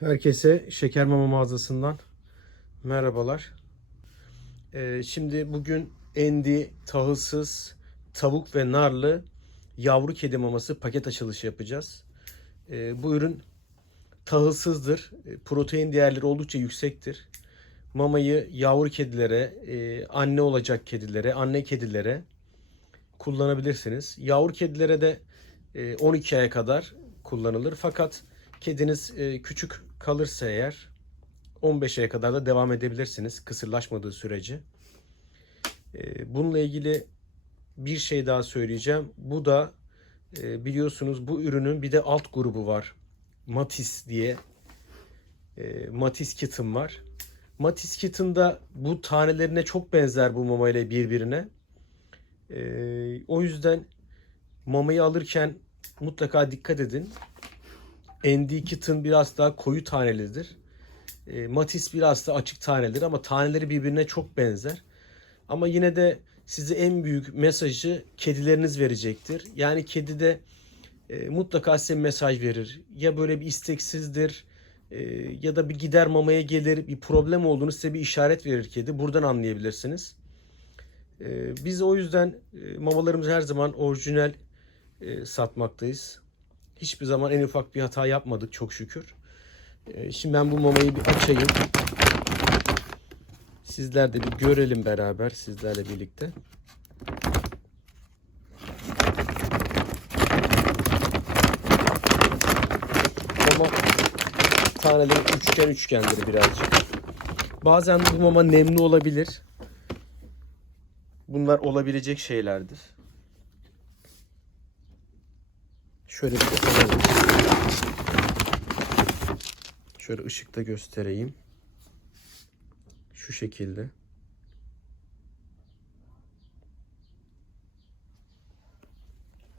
Herkese Şeker Mama mağazasından merhabalar. Ee, şimdi bugün endi, tahılsız, tavuk ve narlı yavru kedi maması paket açılışı yapacağız. Ee, bu ürün tahılsızdır. Ee, Protein değerleri oldukça yüksektir. Mamayı yavru kedilere, e, anne olacak kedilere, anne kedilere kullanabilirsiniz. Yavru kedilere de e, 12 aya kadar kullanılır. Fakat kediniz e, küçük kalırsa eğer 15 aya kadar da devam edebilirsiniz kısırlaşmadığı sürece. E, Bununla ilgili bir şey daha söyleyeceğim. Bu da e, biliyorsunuz bu ürünün bir de alt grubu var. Matis diye. E, Matis Kitten var. Matis Kitten'da bu tanelerine çok benzer bu mama ile birbirine. E, o yüzden mamayı alırken mutlaka dikkat edin. ND Kitten biraz daha koyu tanelidir. E, Matis biraz da açık tanelidir ama taneleri birbirine çok benzer. Ama yine de size en büyük mesajı kedileriniz verecektir. Yani kedi de e, mutlaka size mesaj verir. Ya böyle bir isteksizdir e, ya da bir gider mamaya gelir bir problem olduğunu size bir işaret verir kedi. Buradan anlayabilirsiniz. E, biz o yüzden e, mamalarımızı her zaman orijinal e, satmaktayız. Hiçbir zaman en ufak bir hata yapmadık çok şükür. E, şimdi ben bu mamayı bir açayım. Sizler de bir görelim beraber sizlerle birlikte. Mama taneleri üçgen üçgendir birazcık. Bazen bu mama nemli olabilir. Bunlar olabilecek şeylerdir. Şöyle bir alalım. Şöyle ışıkta göstereyim. Şu şekilde.